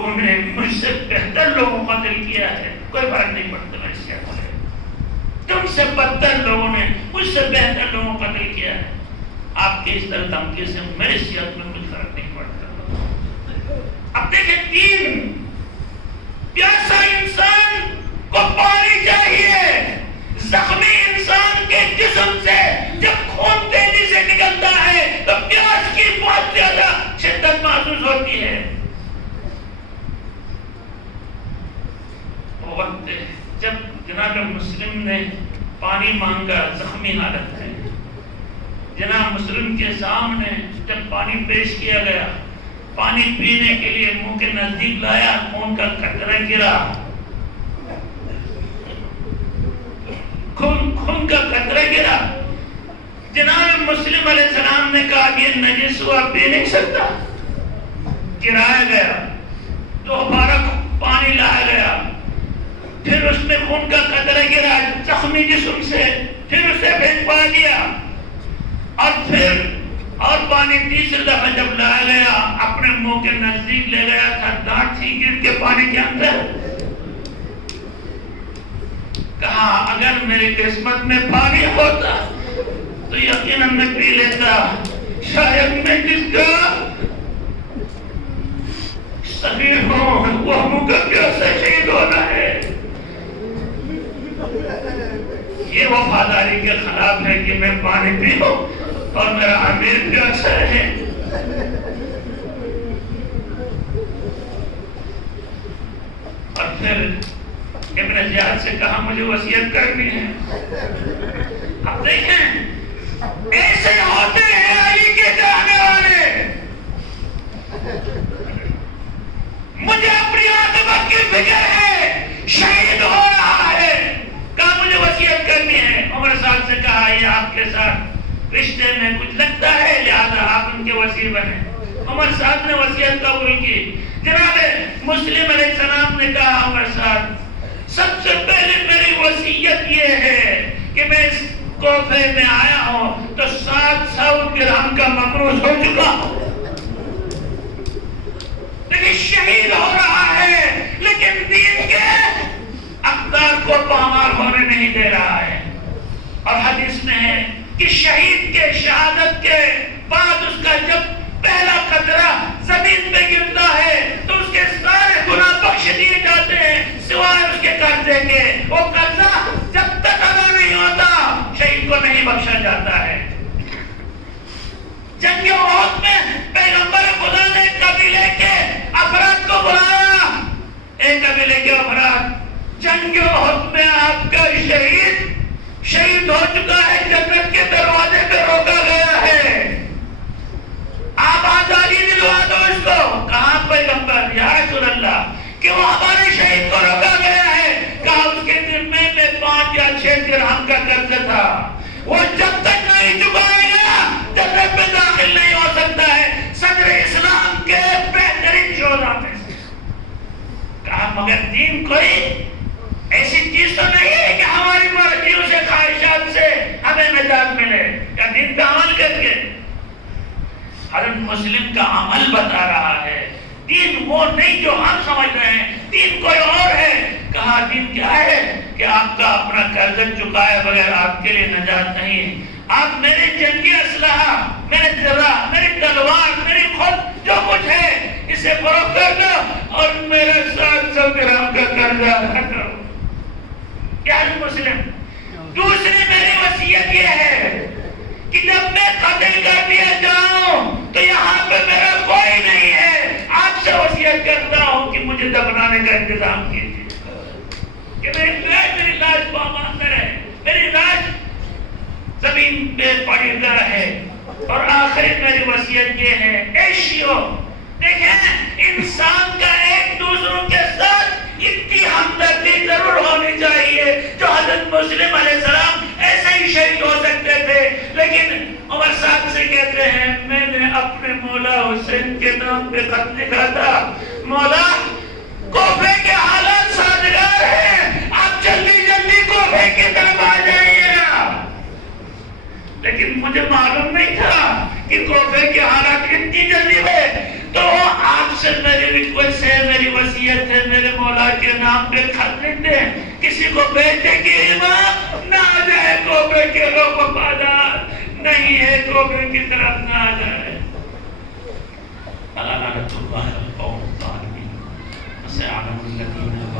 لوگوں نے مجھ سے بہتر لوگوں کو قتل کیا ہے، کوئی فرق نہیں پڑتا میری سیاست سے، تم سے بدتر لوگوں نے مجھ سے بہتر لوگوں کو قتل کیا ہے، آپ کی اس طرح دھمکی سے میری سیاست میں کچھ فرق نہیں پڑتا۔ اب دیکھیں، دین پیاسا انسان کو پانی چاہیے، زخمی انسان کے جسم سے جب خون تیزی سے نکلتا ہے تو پیاس کی بہت زیادہ شدت محسوس ہوتی ہے۔ وہ وقت جب جناب مسلم نے پانی مانگا، زخمی حالت ہے، جناب مسلم کے سامنے جب پانی پیش کیا گیا، پانی پینے کے لیے منہ کے نزدیک لایا، خون کا قطرہ گرا، خون کا قطرہ گرا، جناب مسلم علیہ السلام نے کہا یہ نجس ہوا، پی نہیں سکتا، گرایا گیا، دوبارہ پانی لایا گیا، پھر اس میں خون کا قطرہ گرا زخمی جسم سے، پھر اسے پھینکوا دیا، اور پھر اور پانی تیسری دفعہ جب لایا گیا اپنے منہ کے نزدیک لے گیا تھا، دانت ہی گر کے پانی کے اندر، کہا اگر میری قسمت میں پانی ہوتا تو یقیناً میں پی لیتا، شاید میں جس کا صغیر ہوں وہ منہ کا پیاسا شہید ہونا ہے۔ یہ وفاداری کے خلاف ہے کہ میں پانی پیوں اور میرا امیر پیاسا ہے۔ اور پھر ابن زیاد سے کہا مجھے وصیت کرنی ہے۔ اب دیکھیں ایسے ہوتے ہیں علی کے چاہنے والے، مجھے اپنی عاقبت کی فکر ہے، شہید ہو رہا ہے، کہا مجھے وصیت کرنی ہے۔ عمر صاحب سے کہا یہ آپ کے ساتھ رشتے میں کچھ لگتا ہے لہذا آپ ان کے وصی بنے۔ عمر صاحب نے وصیت قبول کی۔ جناب مسلم علیہ السلام نے کہا عمر صاحب سب سے پہلے میری وصیت یہ ہے کہ میں اس کوفے میں آیا ہوں تو 700 درہم کا مقروض ہو چکا ہوں، لیکن شہید ہو رہا ہے، لیکن دین کے اقدار کو پامال ہونے نہیں دے رہا ہے۔ اور حدیث میں ہے کہ شہید کے شہادت کے بعد اس کا جب پہلا قطرہ زمین پہ گرتا ہے تو اس کے سارے گناہ بخش دیے جاتے ہیں سوائے اس کے قرضے کے۔ وہ قرضہ جب تک ادا نہیں ہوتا شہید کو نہیں بخشا جاتا ہے۔ جنگ احد میں پیغمبر خدا نے قبیلے کے افراد کو بلایا، ایک قبیلے کے افراد، جنگ احد میں آپ کا شہید ہو چکا ہے، جنت کے دروازے پہ روکا گیا ہے، آپ آزادی دلوا دو اس کو۔ کہا پیغمبر یا رسول اللہ کہ وہ ہمارے شہید کو روکا گیا ہے، کہا اس کے ذمے میں 5 یا 6 درہم کا قرض تھا، وہ جب تک نہیں چکائے گا جنت میں داخل نہیں ہو سکتا ہے، صدر اسلام کے بہترین شہداء میں سے۔ کہا مگر دین کوئی ایسی چیز تو نہیں ہے کہ ہماری مرضیوں سے خواہشات سے ہمیں نجات ملے، یا دین کا عمل کر کے؟ حضرت مسلم کا عمل بتا رہا ہے، دین وہ نہیں جو ہم سمجھ رہے ہیں، دین کوئی اور ہے۔ کہا دین کیا ہے کہ آپ کا اپنا قرض چکائے بغیر آپ کے لیے نجات نہیں ہے، آپ میرے جنگی اسلحہ، میرے ذرہ، میری تلوار، میری خود جو کچھ ہے اسے فروخت کر دو اور میرے 700 درہم کا قرض ادا کرو۔ کیا مسلم؟ دوسری میری وصیت یہ ہے کہ جب میں قتل کر دیا جاؤں تو یہاں پہ میرا کوئی نہیں ہے، آپ سے وصیت کرتا ہوں کہ مجھے دفنانے کا انتظام کیجیے، کہ میری لاش پامال رہے، میری لاش زمین پہ پڑی رہے۔ اور آخری میری وصیت یہ ہے، اے شیعو دیکھیں انسان کا ایک دوسروں کے ساتھ اتنی ہمدردی ضرور ہونی چاہیے، جو حضرت مسلم علیہ السلام ایسے ہی شہید ہو سکتے تھے، لیکن عمر صاحب سے کہتے ہیں میں نے اپنے مولا حسین کے نام پہ خط لکھا تھا، مولا کوفے کے حالات سازگار ہیں، آپ جلدی جلدی کوفے کی طرف آ جائیے گا، لیکن مجھے معلوم نہیں تھا کہ کوفے کے حالات اتنی جلدی ہوئے، تو آپ سے میری ریکویسٹ ہے، میری کسی کو بیٹے کی ایمان نہ آ جائے، کوبے کے لوگ وفادار نہیں ہے، کوبے کی طرف نہ آ جائے۔ لعنت اللہ علی القوم الظالمین۔ سيعلم الذين